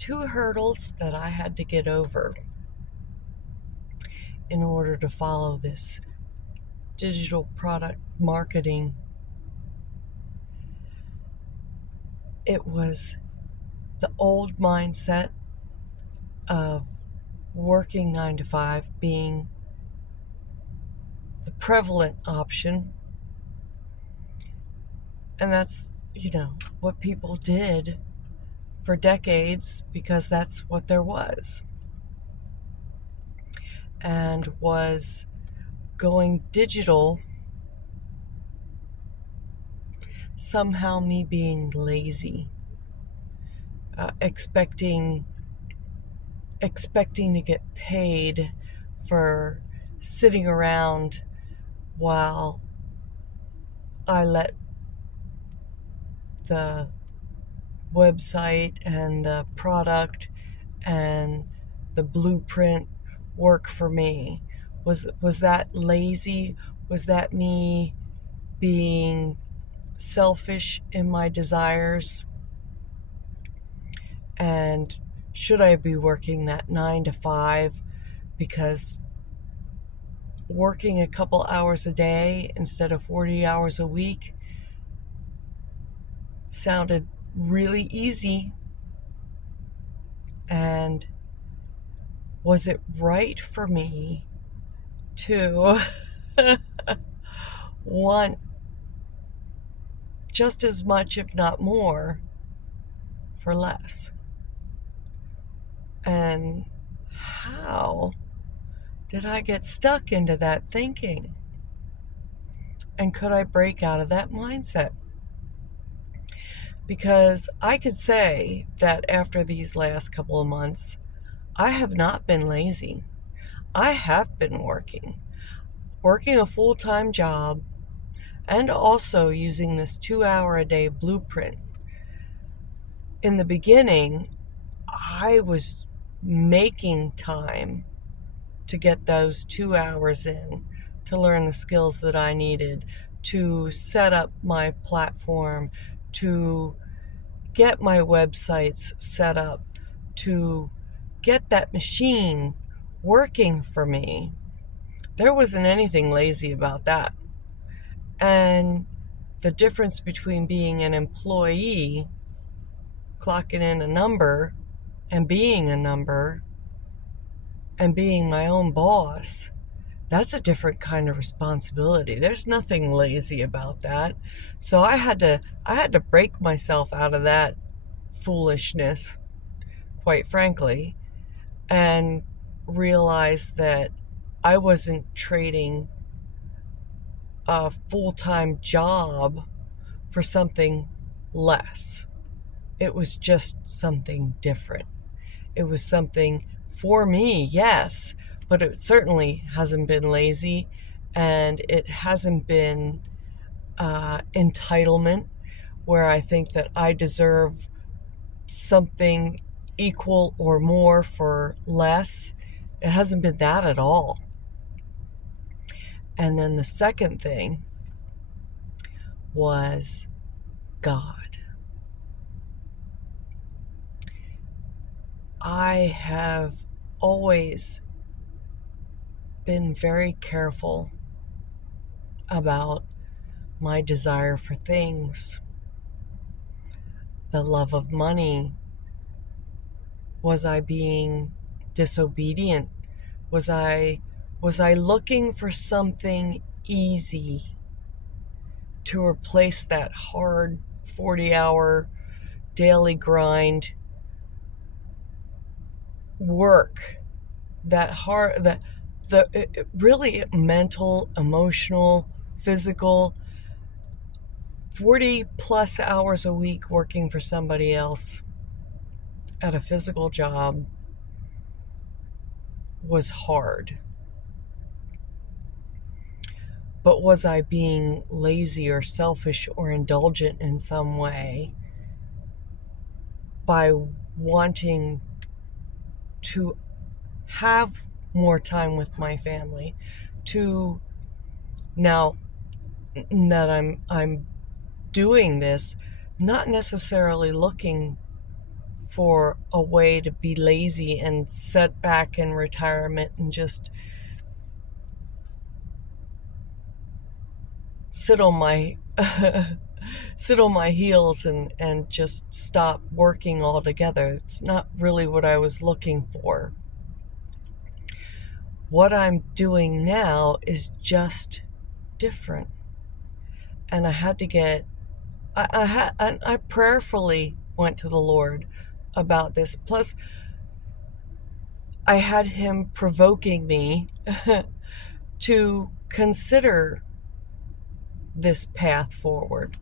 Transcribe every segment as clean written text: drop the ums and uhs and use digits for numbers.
two hurdles that I had to get over in order to follow this digital product marketing. It was the old mindset of working 9 to 5 being the prevalent option. And that's, what people did for decades because that's what there was. And was going digital somehow me being lazy, expecting to get paid for sitting around while I let the website and the product and the blueprint work for me. Was that lazy? Was that me being selfish in my desires? And should I be working that 9 to 5 because working a couple hours a day instead of 40 hours a week sounded really easy? And was it right for me to want just as much, if not more, for less? And how did I get stuck into that thinking? And could I break out of that mindset? Because I could say that after these last couple of months, I have not been lazy. I have been working a full-time job and also using this 2-hour a day blueprint. In the beginning, I was making time to get those 2 hours in, to learn the skills that I needed, to set up my platform, to get my websites set up, to get that machine working for me. There wasn't anything lazy about that. And the difference between being an employee, clocking in a number, and being a number, and being my own boss, that's a different kind of responsibility. There's nothing lazy about that. So I had to break myself out of that foolishness, quite frankly, and realize that I wasn't trading a full-time job for something less. It was just something different. It was something for me, yes, but it certainly hasn't been lazy, and it hasn't been entitlement, where I think that I deserve something equal or more for less. It hasn't been that at all. And then the second thing was God. I have always been very careful about my desire for things, the love of money. Was I being disobedient? Was I looking for something easy to replace that hard 40-hour daily grind work, that hard, the really mental, emotional, physical, 40 plus hours a week working for somebody else at a physical job was hard. But was I being lazy or selfish or indulgent in some way by wanting to have more time with my family, to now that I'm doing this, not necessarily looking for a way to be lazy and sit back in retirement and just sit on my sit on my heels and just stop working altogether. It's not really what I was looking for. What I'm doing now is just different. And I had to get I prayerfully went to the Lord about this. Plus I had him provoking me to consider this path forward.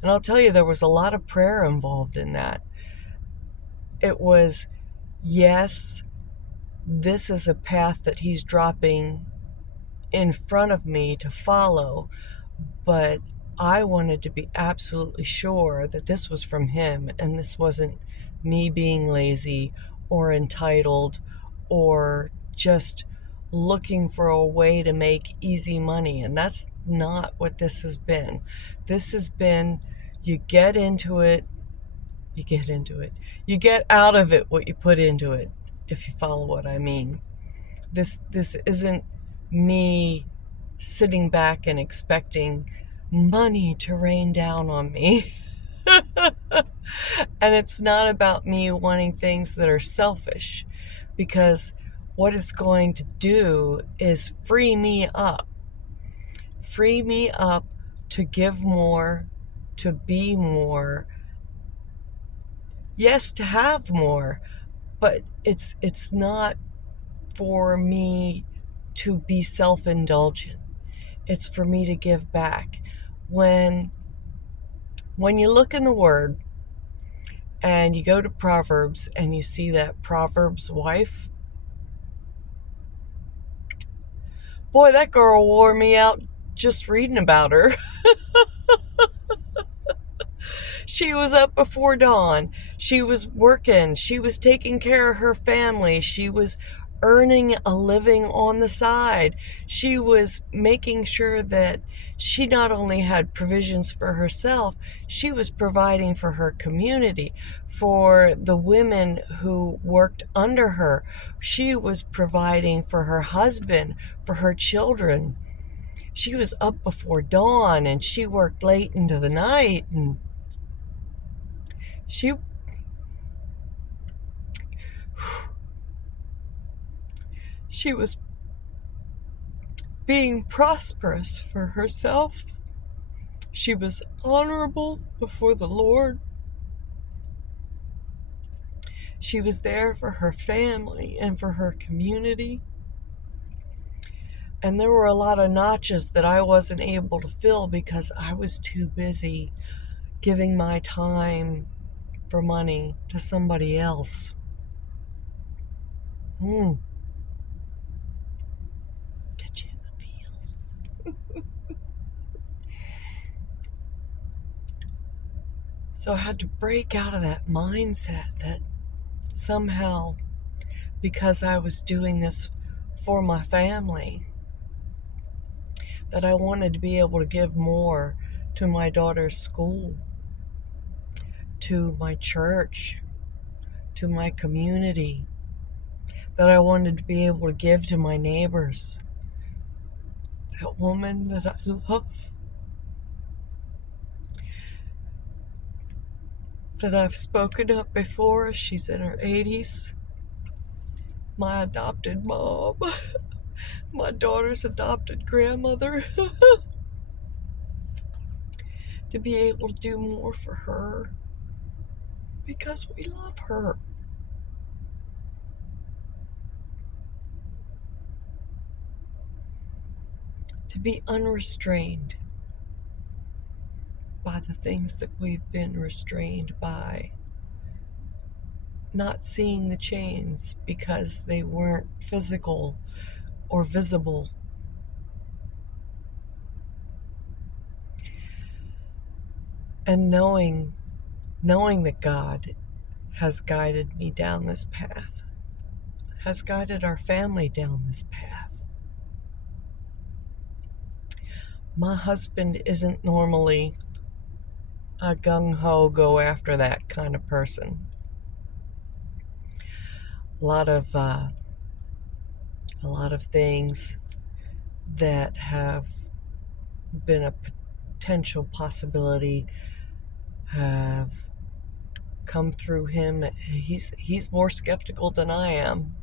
And I'll tell you, there was a lot of prayer involved in that. It was, yes, this is a path that he's dropping in front of me to follow, but I wanted to be absolutely sure that this was from him and this wasn't me being lazy or entitled or just looking for a way to make easy money. And that's not what this has been. This has been, you get into it, you get into it. You get out of it what you put into it, if you follow what I mean. This isn't me sitting back and expecting money to rain down on me. And it's not about me wanting things that are selfish, because what it's going to do is free me up to give more, to be more, yes, to have more, but it's not for me to be self-indulgent. It's for me to give back. When you look in the Word and you go to Proverbs and you see that Proverbs wife, boy, that girl wore me out just reading about her. She was up before dawn. She was working. She was taking care of her family. She was earning a living on the side. She was making sure that she not only had provisions for herself, she was providing for her community, for the women who worked under her. She was providing for her husband, for her children. She was up before dawn and she worked late into the night, and she was being prosperous for herself. She was honorable before the Lord. She was there for her family and for her community. And there were a lot of notches that I wasn't able to fill because I was too busy giving my time for money to somebody else. Get you in the feels. So I had to break out of that mindset that somehow, because I was doing this for my family, that I wanted to be able to give more to my daughter's school, to my church, to my community, that I wanted to be able to give to my neighbors. That woman that I love, that I've spoken of before, she's in her 80s, my adopted mom, my daughter's adopted grandmother, to be able to do more for her because we love her. To be unrestrained by the things that we've been restrained by. Not seeing the chains because they weren't physical or visible. And knowing that God has guided me down this path, has guided our family down this path. My husband isn't normally a gung-ho go after that kind of person. A lot of things that have been a potential possibility have come through him. He's more skeptical than I am.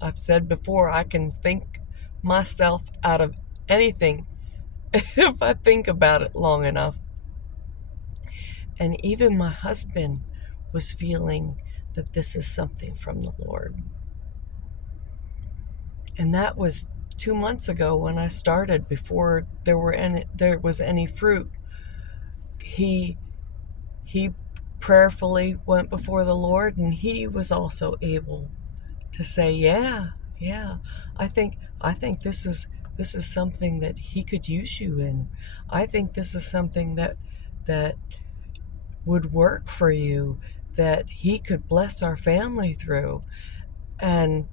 I've said before, I can think myself out of anything if I think about it long enough. And even my husband was feeling that this is something from the Lord. And that was 2 months ago when I started, before there was any fruit. He prayerfully went before the Lord, and he was also able to say, yeah, I think this is something that he could use you in. I think this is something that would work for you, that he could bless our family through. And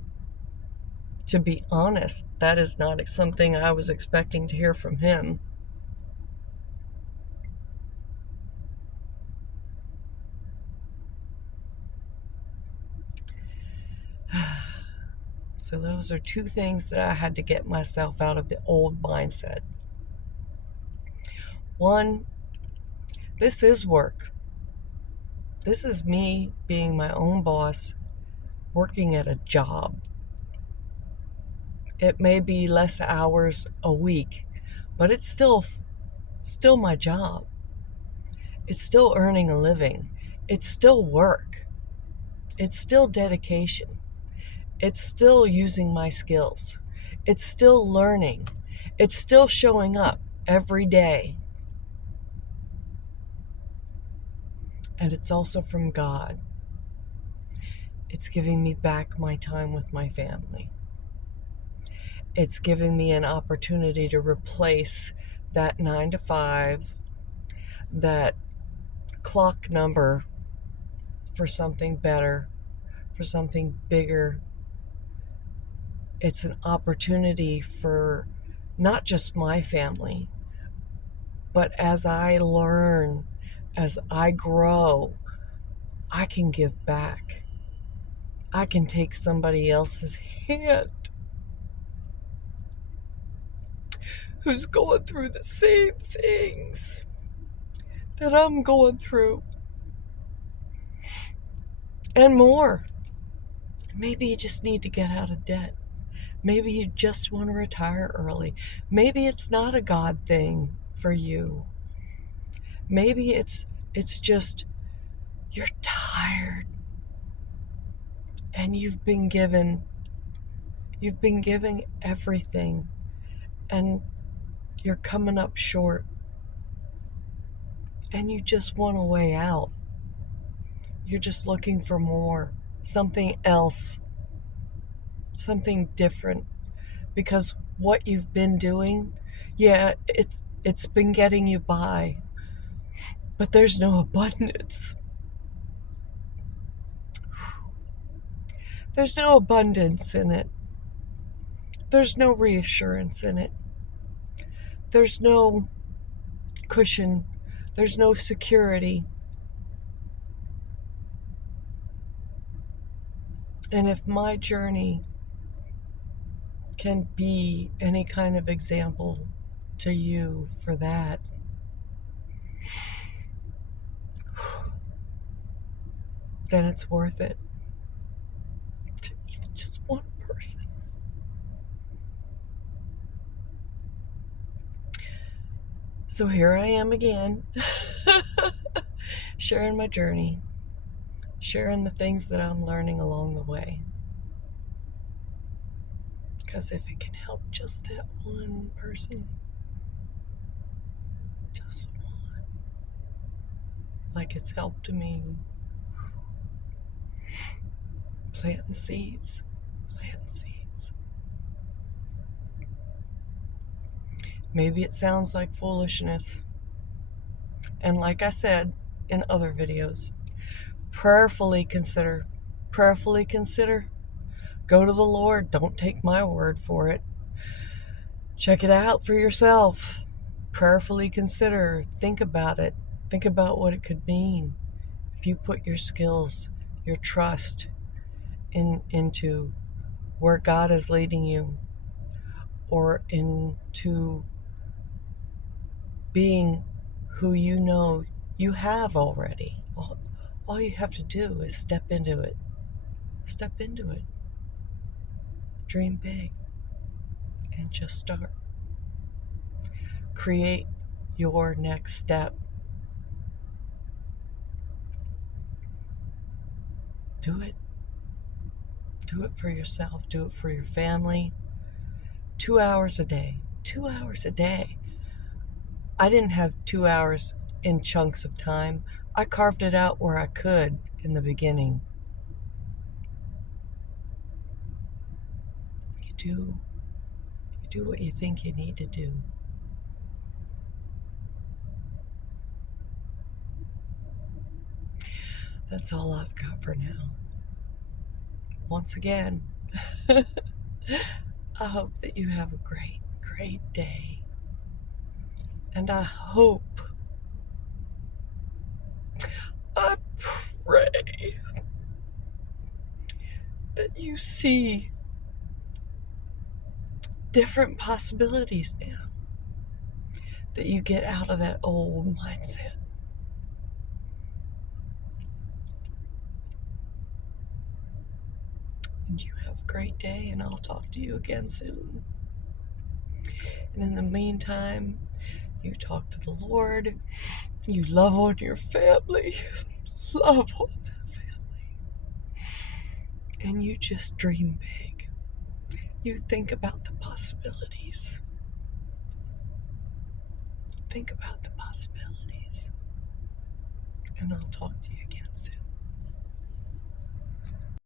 to be honest, that is not something I was expecting to hear from him. So those are two things that I had to get myself out of the old mindset. One, this is work. This is me being my own boss, working at a job. It may be less hours a week, but it's still my job. It's still earning a living. It's still work. It's still dedication. It's still using my skills. It's still learning. It's still showing up every day. And it's also from God. It's giving me back my time with my family. It's giving me an opportunity to replace that 9 to 5, that clock number, for something better, for something bigger. It's an opportunity for not just my family, but as I learn, as I grow, I can give back. I can take somebody else's hand who's going through the same things that I'm going through, and more. Maybe you just need to get out of debt. Maybe you just want to retire early. Maybe it's not a God thing for you. Maybe it's just you're tired and you've been giving everything, and you're coming up short, and you just want a way out. You're just looking for more, something else, something different, because what you've been doing, yeah, it's been getting you by, but there's no abundance. There's no abundance in it. There's no reassurance in it. There's no cushion. There's no security. And if my journey can be any kind of example to you for that, then it's worth it. To even just one person. So here I am again, sharing my journey, sharing the things that I'm learning along the way. Because if it can help just that one person, just one, like it's helped me, planting seeds. Maybe it sounds like foolishness. And like I said in other videos, prayerfully consider. Go to the Lord. Don't take my word for it. Check it out for yourself. Prayerfully consider. Think about it. Think about what it could mean if you put your skills, your trust into where God is leading you, or into being who you know you have already. All you have to do is step into it. Step into it. Dream big and just start. Create your next step. Do it. Do it for yourself. Do it for your family. 2 hours a day. 2 hours a day. I didn't have 2 hours in chunks of time. I carved it out where I could in the beginning. You do what you think you need to do. That's all I've got for now. Once again, I hope that you have a great, great day. And I pray that you see different possibilities now. That you get out of that old mindset. And you have a great day, and I'll talk to you again soon. And in the meantime, you talk to the Lord, you love on your family, love on that family, and you just dream big. You think about the possibilities. Think about the possibilities. And I'll talk to you again